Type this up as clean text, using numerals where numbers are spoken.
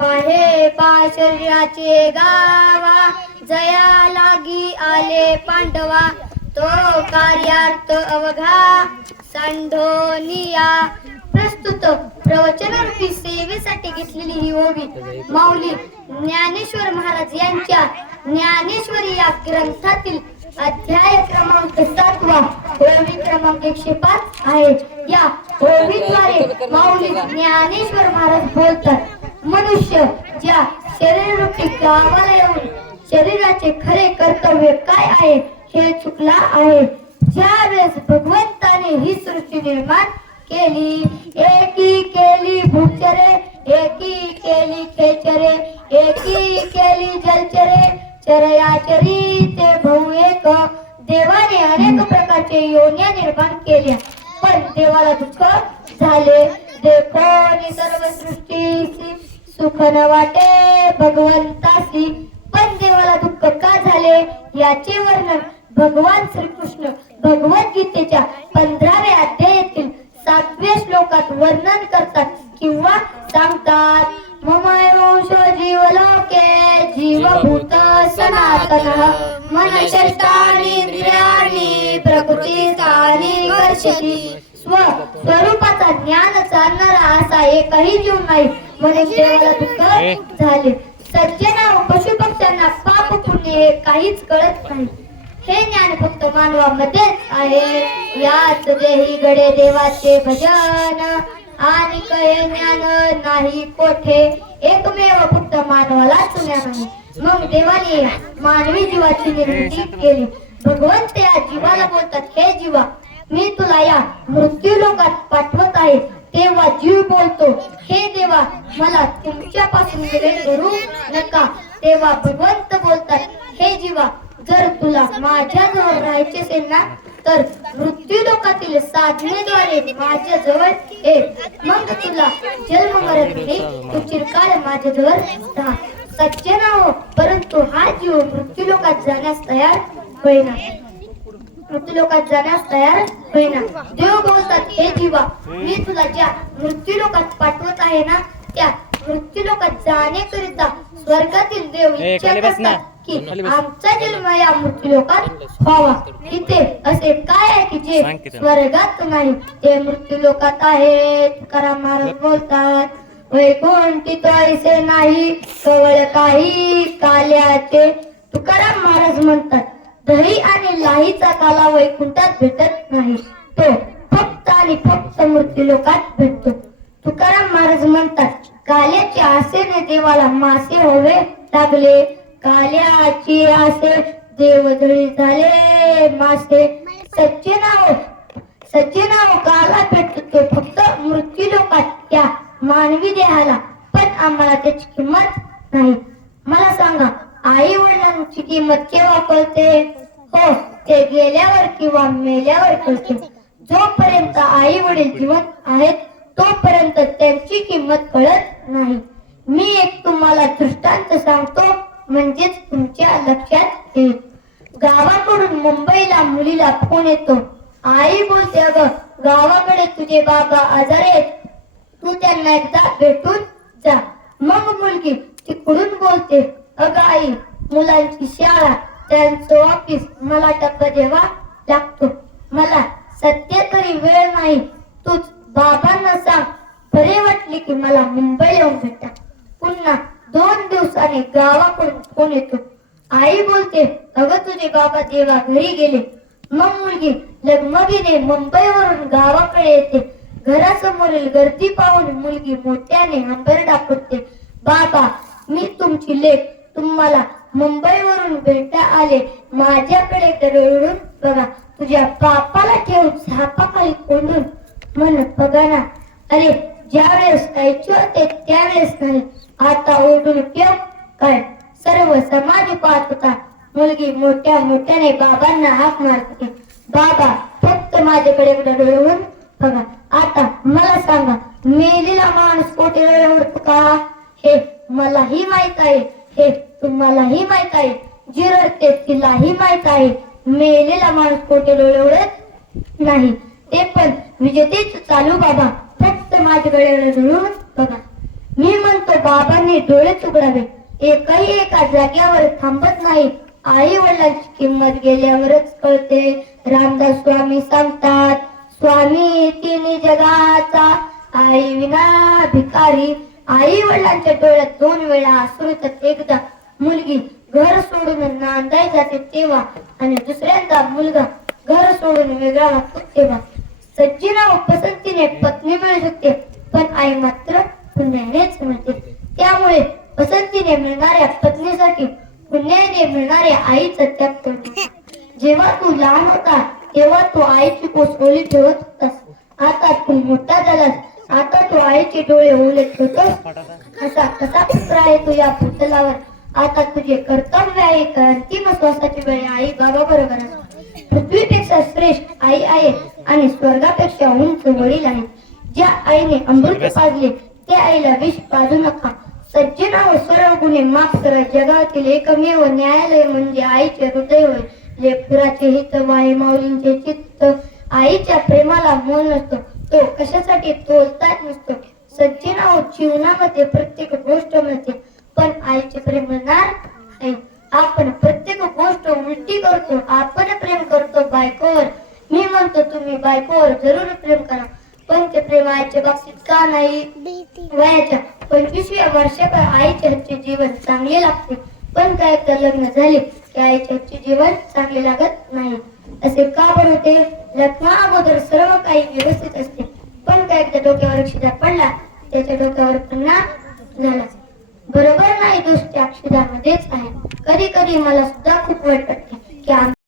पाहे पा शरीराचे गावा, जया लागी आले पांडवा, तो कार्यार्थ अवघा सांडोनिया. प्रस्तुत प्रवचनरूपी सेवेसाठी घेतलेली ही ओवी माऊली ज्ञानेश्वर महाराज यांच्या ज्ञानेश्वरी या ग्रंथातील अध्याय क्रमांक 7 ओवी क्रमांक 105 आहे. या ओवीद्वारे माऊली ज्ञानेश्वर महाराज बोलतात, मनुष्य ज्या शरीररूपी गावाला येऊन शरीराचे खरे कर्तव्य काय आहे हे चुकला आहे. ज्या वेळेस भगवंताने ही सृष्टी निर्माण केली, एकी केली भूचरे, एकी केली खेचरे, एकी केली जलचरे, चरयाचरी ते भाऊ एक. देवाने अनेक प्रकारचे योन्या निर्माण केल्या, पण देवाला दुःख झाले. देखो सर्व सृष्टी सुख न वाटे भगवंतासी, पण देवाला दुःख का झाले याचे वर्णन भगवान श्रीकृष्ण भगवद्गीतेच्या 15व्या अध्यायातील 7व्या श्लोकात वर्णन करतात किंवा सांगतात. ममयोंश जीवलोके जीवभूत सनातनः मनश्चेष्टानि इंद्रियाणि प्रकृतिस्थानि वर्षति. स्वरूपाचा ज्ञान चालणारा असा एकही जीव नाही, म्हणून देवाला दुःख झाले. सज्जना व पशुपक्ष्यांना पाप पुण्य हे काहीच कळत नाही. हे ज्ञान फक्त मानवामध्येच आहे. याच देही गडे देवाचे भजन, आणि हे ज्ञान नाही कोठे. एकमेव फक्त मानवालाच ज्ञान आहे. मग देवाने मानवी जीवाची निर्मिती केली. भगवंत या जीवाला बोलतात, हे जीवा मी तुला या मृत्यू लोकात पाठवत आहे. तेव्हा जीव बोलतो, हे देवा मला तुमच्यापासून वेगळे करू नका. तेव्हा भगवंत बोलतात, हे जीवा जर तुला माझ्याजवळ राहायचे असेल ना तर मृत्यू लोकातील साधनेद्वारे माझ्या जवळ ये. मग तुला जन्म मरण नाही, तू चिरकाळ माझ्याजवळ राहा. सज्जना हो, परंतु हा जीव मृत्यू लोकात जाण्यास तयार होईना. मृत्यू लोकात जाण्यास तयार होईना. देव बोलतात, हे जीवा मी तुला ज्या मृत्यू लोकात पाठवत आहे ना त्या मृत्यू लोकात जाण्याकरिता स्वर्गातील देव इच्छा करतात की आमचा जन्म या मृत्यू लोकात व्हावा. इथे असे काय आहे की जे स्वर्गात नाही ते मृत्यू लोकात आहे. तुकाराम महाराज बोलतात, वैकुंठी ऐसे नाही कवळ काही काल्याचे. तुकाराम महाराज म्हणतात, दही आणि लाहीचा काला वैकुंठात भेटत नाही, तो फक्त आणि फक्त मृत्यू लोकात भेटतो. तुकाराम महाराज म्हणतात, काल्याच्या आसेने देवाला मासे व्हावे लागले. काल्याची आसे देवधळी झाले मासे. सज्जनाव काला भेटतो फक्त मृत्यू लोकात त्या मानवी देहाला, पण आम्हाला त्याची किंमत नाही. मला सांगा, आई वडिलांची किंमत केव्हा कळते? हो, ते गेल्यावर किंवा मेल्यावर कळते. जोपर्यंत आई वडील जिवंत आहेत तोपर्यंत त्यांची किंमत कळत नाही. मी एक तुम्हाला दृष्टांत सांगतो, म्हणजेच तुमच्या लक्षात येईल. गावाकडून मुंबईला मुलीला फोन येतो. आई बोलते, अगं गावाकडे तुझे बाबा आजारी आहेत, तू त्यांना एकदा भेटून जा. मग मुलगी तिकडून बोलते, अगं आई मुलांची शाळा त्यांचं ऑफिस मला टप्पा द्यावा लागतो, मला सध्या तरी वेळ नाही, तूच बाबांना सांग बरे वाटले की मला मुंबईला येऊन भेटा. पुन्हा 2 दिवसांनी गावाकडून फोन येतो. आई बोलते, अगं तुझे बाबा देवा घरी गेले. मग मुलगी लगमगीने मुंबईवरून गावाकडे येते. घरासमोरील गर्दी पाहून मुलगी मोठ्याने हंबरडा पडते, बाबा मी तुमची लेक, तुम्हाला मुंबईवरून भेटा आले. माझ्याकडे डोळून बघा, तुझ्या बापाला ठेवून झापाखाली कोंडून म्हणत, बघा ना, अरे ज्या वेळेस खायचे होते त्यावेळेस नाही, आता ओढून ठेव काय. सर्व समाज पाहत होता. मुलगी मोठ्या मोठ्याने बाबांना हाक मारते, बाबा फक्त माझ्याकडे डोळून बघा. आता मला सांगा, मेलेला माणूस कोठे ओढतो का? हे मलाही माहित आहे, हे तुम्हालाही माहित आहे, जी रडते तिलाही माहित आहे. मेलेला माणूस कोठे डोळे ओढत नाही. ते पण विजेतेच चालू बाबा, फक्त माझ्याकडे डोळून बघा. मी म्हणतो बाबांनी डोळेच उघडावे. एकही एका जाग्यावर थांबत नाही. आई वडिलांची किंमत गेल्यावरच कळते. रामदास स्वामी सांगतात, स्वामी तिन्ही जगाचा आई विना भिकारी. आई वडिलांच्या डोळ्यात दोन वेळा अश्रू येतात. एकदा मुलगी घर सोडून नांदाय जाते तेव्हा, आणि दुसऱ्यांदा मुलगा घर सोडून वेगळा वागतो तेव्हा. सज्जना व पसंतीने पत्नी मिळू शकते, पण आई मात्र पुण्यानेच मिळते. त्यामुळे पसंतीने मिळणाऱ्या पत्नीसाठी पुण्याने मिळणाऱ्या आईचा त्याग करतो. जेव्हा तू लहान होता तेव्हा तू आईची कोसोली ठेवत होतास. आता तू मोठा झालास, आता तू आईचे डोळे ओले ठेवतोस. असा कसा पुत्र आहे तू या भूतलावर. आता तुझे कर्तव्य आहे का अंतिम श्वासाची वेळ आई बाबा बरोबर आहे. पृथ्वीपेक्षा श्रेष्ठ आई आहे आणि स्वर्गापेक्षा उंच वडील आहे. ज्या आईने अमृत पाजले त्या आईला विष पाजू नका. सज्जना व सरळ गुन्हे माफ करा. जगातील एकमेव न्यायालय म्हणजे आईचे हृदय होय. लेकराचे हित वाई माऊलींचे चित्त. आईच्या प्रेमाला मोल नसतो, तो कशासाठी तोलतात नसतो. सज्जना व जीवनामध्ये प्रत्येक गोष्ट मिळते, पण आईचे प्रेम मिळणार नाही. आपण प्रत्येक गोष्ट उलटी करतो. आपण प्रेम करतो बायकोवर. मी म्हणतो तुम्ही बायकोवर जरूर प्रेम करा, पण ते प्रेम आईच्या बाबतीत का नाही. वयाच्या 25व्या वर्षावर आईच्या हातचे जीवन चांगले लागते, पण काय एकदा लग्न झाले की आईच्या हातचे जीवन चांगले लागत नाही. असे का बनवते. लग्ना अगोदर सर्व काही व्यवस्थित असते, पण काय एकदा डोक्यावर अक्षिदा पडला त्याच्या डोक्यावर पुन्हा झाला. बरोबर नाही, दोष त्या अक्षिदामध्येच आहे. कधी कधी मला सुद्धा खूप वाईट वाटते की